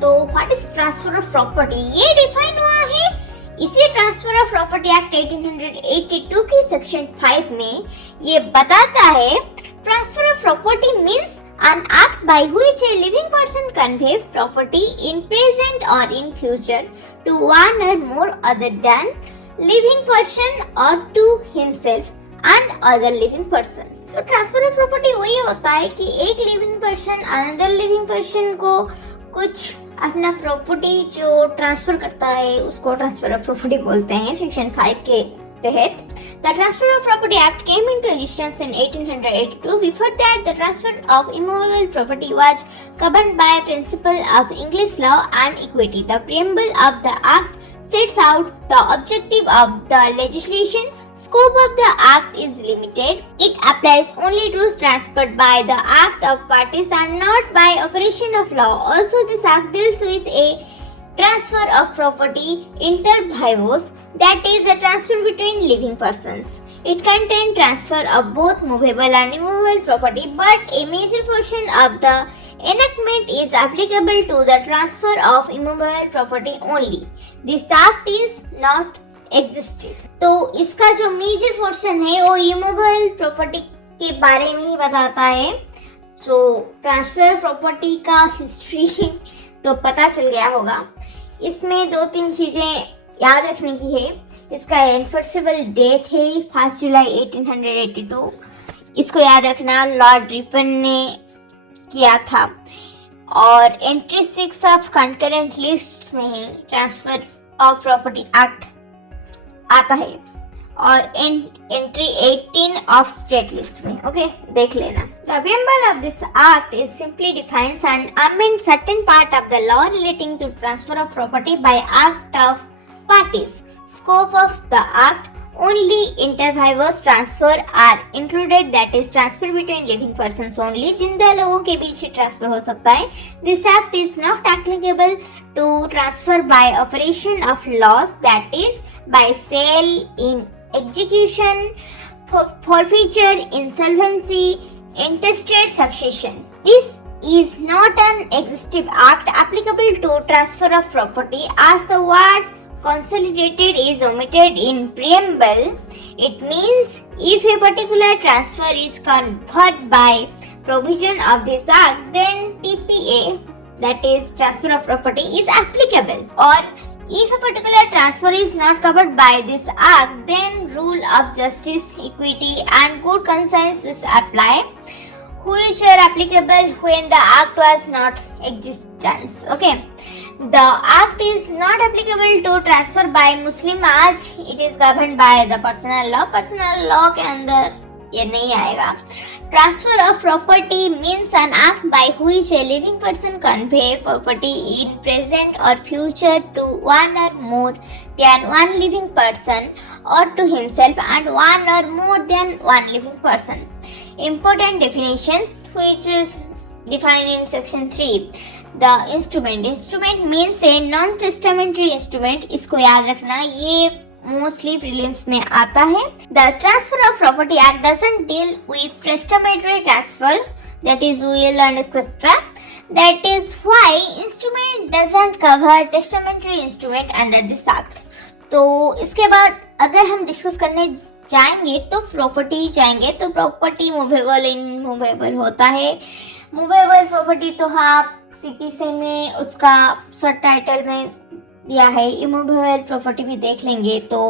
तो what is transfer of property, ये define हुआ है इसी ट्रांसफर ऑफ प्रॉपर्टी एक्ट 1882 की सेक्शन 5 में। ये बताता है transfer of property means an act by which a living person conveys property in present or in future to one or more other than living person or to himself and other living person। तो transfer of property वही होता है कि एक living person another living person को कुछ अपना property जो ट्रांसफर करता है उसको ट्रांसफर ऑफ प्रॉपर्टी बोलते हैं सेक्शन 5 के तहत। The Transfer of Property Act came into existence in 1882. Before that, the transfer of immovable property was governed by a principle of English law and equity. The preamble of the Act sets out the objective of the legislation. Scope of the Act is limited. It applies only to transferred by the act of parties and not by operation of law. Also, this Act deals with a transfer of property inter vivos, that is a transfer between living persons. It contains transfer of both movable and immovable property, but a major portion of the enactment is applicable to the transfer of immovable property only. This act is not existing. तो इसका जो major portion है वो immovable property के बारे में ही बताता है। जो ट्रांसफर ऑफ प्रॉपर्टी का हिस्ट्री तो पता चल गया होगा। इसमें 2-3 चीजें याद रखने की है। इसका एनफोर्सेबल डेट है 1 जुलाई 1882। इसको याद रखना, लॉर्ड रिपन ने किया था। और एंट्री 6 ऑफ कंकरेंट लिस्ट में ही ट्रांसफर ऑफ प्रॉपर्टी एक्ट आता है और एंट्री 18 ऑफ स्टेट लिस्ट में। ओके, देख लेना। The preamble of this act is simply defines and amends certain part of the law relating to transfer of property by act of parties. Scope of the act, only inter vivos transfer are included, that is transfer between living persons only। जिंदा लोगों के बीच ही transfer हो सकता है। This act is not applicable to transfer by operation of laws, that is by sale, in execution, forfeiture, insolvency, intestate succession. This is not an exhaustive act applicable to transfer of property, as the word consolidated is omitted in preamble. It means if a particular transfer is covered by provision of this act, then TPA, that is transfer of property, is applicable. Or if a particular transfer is not covered by this act, then rule of justice, equity and good conscience will apply, which are applicable when the act was not existence. Okay, the act is not applicable to transfer by Muslim as it is governed by the personal law. Personal law के अंदर ये नहीं आएगा। Transfer of property means an act by which a living person conveys property in present or future to one or more than one living person or to himself and one or more than one living person. Important definition which is defined in section 3. The instrument. Instrument means a non-testamentary instrument. इसको याद रखना, ये mostly prelims में आता है। The transfer of property act doesn't deal with testamentary transfer, that is will and etcetera. That is why instrument doesn't cover testamentary instrument under this act. तो इसके बाद अगर हम डिस्कस करने जाएंगे तो प्रॉपर्टी जाएंगे तो प्रॉपर्टी मूवेबल इनमूवेबल होता है। मूवेबल प्रॉपर्टी तो आप सीपीसी में उसका सब टाइटल में दिया है। इमूवेबल प्रॉपर्टी भी देख लेंगे तो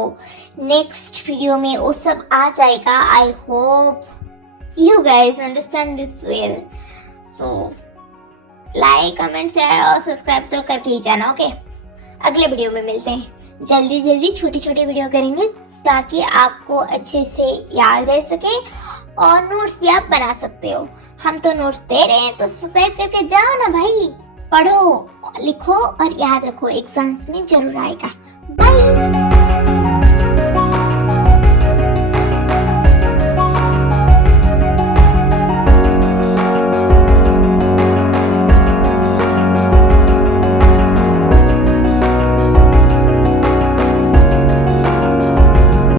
नेक्स्ट वीडियो में वो सब आ जाएगा। I hope you guys understand this well. So like, comment, share और सब्सक्राइब तो करके ही जाना। ओके, अगले वीडियो में मिलते हैं। जल्दी छोटी छोटी वीडियो करेंगे ताकि आपको अच्छे से याद रह सके और नोट्स भी आप बना सकते हो। हम तो नोट्स दे रहे हैं तो सब्सक्राइब करके जाओ ना भाई, पढ़ो, लिखो और याद रखो, एग्जाम्स में जरूर आएगा। बाय।